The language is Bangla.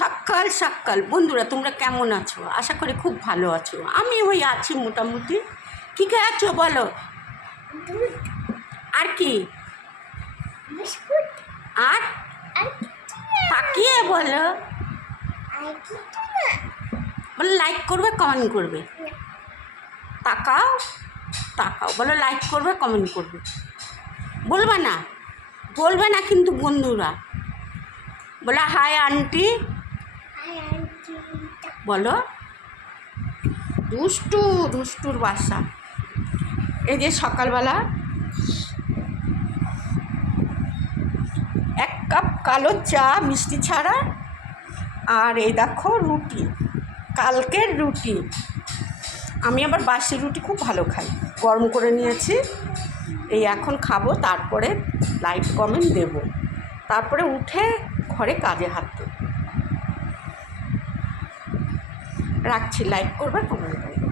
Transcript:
সকাল সকাল বন্ধুরা, তোমরা কেমন আছো? আশা করি খুব ভালো আছো। আমি ওই আছি মোটামুটি। কী খেয়ে আছো বলো? দুধ আর কি? বিস্কুট আর আর কিছু না। তাকিয়ে বলো। আর কিছু না। বলো লাইক করবে, কমেন্ট করবে। তাকাও তাকাও, বলো লাইক করবে, কমেন্ট করবে। বলবে না, বলবে না কিন্তু বন্ধুরা। বলো হাই আন্টি আর চিন্তা বলো। দুষ্টু দুষ্টুর বাসা। এই যে সকালবেলা এক কাপ কালো চা মিষ্টি ছাড়া, আর এই দেখো রুটি, কালকের রুটি। আমি আবার বাসি রুটি খুব ভালো খাই, গরম করে নিয়েছি। এই এখন খাবো, তারপরে লাইক কমেন্ট দেব, তারপরে উঠে ঘরে কাজে হাত দেব। রাখছি, লাইক করবে, কমেন্ট করবে।